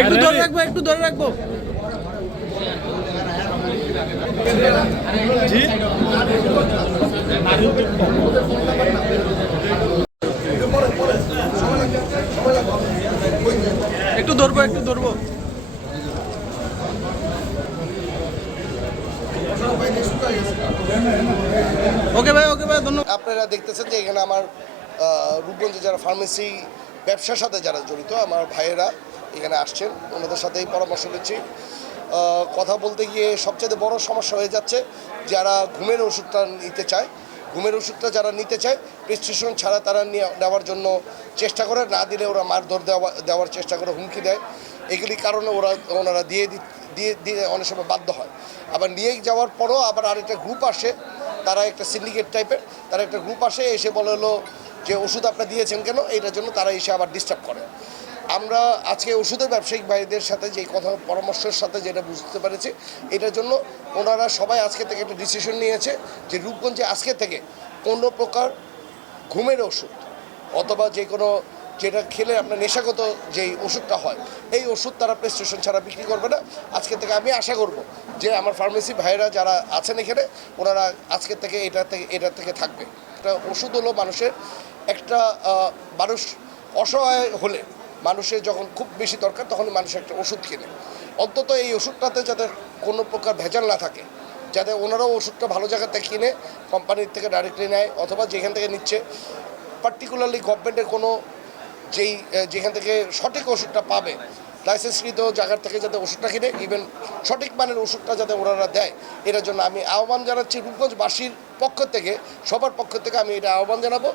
একটু ধরে রাখবো, একটু ধরে রাখবো। জি একটু ধরবো, একটু ধরবো। ওকে ভাই, ওকে ভাই, ধন্যবাদ। আপনারা দেখতেছেন যে এখানে আমার রূপগঞ্জে যারা ফার্মেসি ব্যবসার সাথে যারা জড়িত আমার ভাইয়েরা এখানে আসছেন, ওনাদের সাথেই পরামর্শ নিচ্ছি। কথা বলতে গিয়ে সবচেয়ে বড় সমস্যা হয়ে যাচ্ছে যারা ঘুমের ওষুধটা নিতে চায়, ঘুমের ওষুধটা যারা নিতে চায় প্রেসক্রিপশন ছাড়া তারা নেওয়ার জন্য চেষ্টা করে, না দিলে ওরা মারধর দেওয়ার চেষ্টা করে, হুমকি দেয়। এগুলি কারণে ওনারা দিয়ে দিয়ে অনেক সময় বাধ্য হয়। আবার নিয়ে যাওয়ার পরও আবার আরেকটা গ্রুপ আসে, তারা একটা সিন্ডিকেট টাইপের, তারা একটা গ্রুপ আসে, এসে বলে হলো যে ওষুধ আপনি দিয়েছেন কেন, এইটার জন্য তারা এসে আবার ডিস্টার্ব করে। আমরা আজকে ওষুধের ব্যবসায়িক ভাইদের সাথে যে কথা পরামর্শের সাথে যেটা বুঝতে পেরেছি, এটার জন্য ওনারা সবাই আজকে থেকে একটা ডিসিশন নিয়েছে যে রূপগঞ্জে আজকে থেকে কোনো প্রকার ঘুমের ওষুধ অথবা যে কোনো যেটা খেলে আপনার নেশাগত যেই ওষুধটা হয়, এই ওষুধ তারা প্রেসক্রিপশন ছাড়া বিক্রি করবে না। আজকে থেকে আমি আশা করব যে আমার ফার্মেসি ভাইয়েরা যারা আছেন এখানে, ওনারা আজকে থেকে এটা থেকে থাকবে। একটা ওষুধ হলো মানুষের একটা মানুষ অসহায় হলে, মানুষের যখন খুব বেশি দরকার তখন মানুষ একটা ওষুধ কিনে, অন্তত এই ওষুধটাতে যাতে কোনো প্রকার ভেজাল না থাকে, যাতে ওনারাও ওষুধটা ভালো জায়গা থেকে কিনে কোম্পানির থেকে ডাইরেক্টলি নেয়, অথবা যেখান থেকে নিচ্ছে পার্টিকুলারলি গভর্নমেন্টের কোনো যেখান থেকে সঠিক ওষুধটা পাবে লাইসেন্সকৃত জায়গার থেকে যাতে ওষুধটা কিনে, ইভেন সঠিক মানের ওষুধটা যাতে ওনারা দেয়, এটার জন্য আমি আহ্বান জানাচ্ছি রূপগঞ্জবাসীর পক্ষ থেকে, সবার পক্ষ থেকে আমি এটা আহ্বান জানাবো।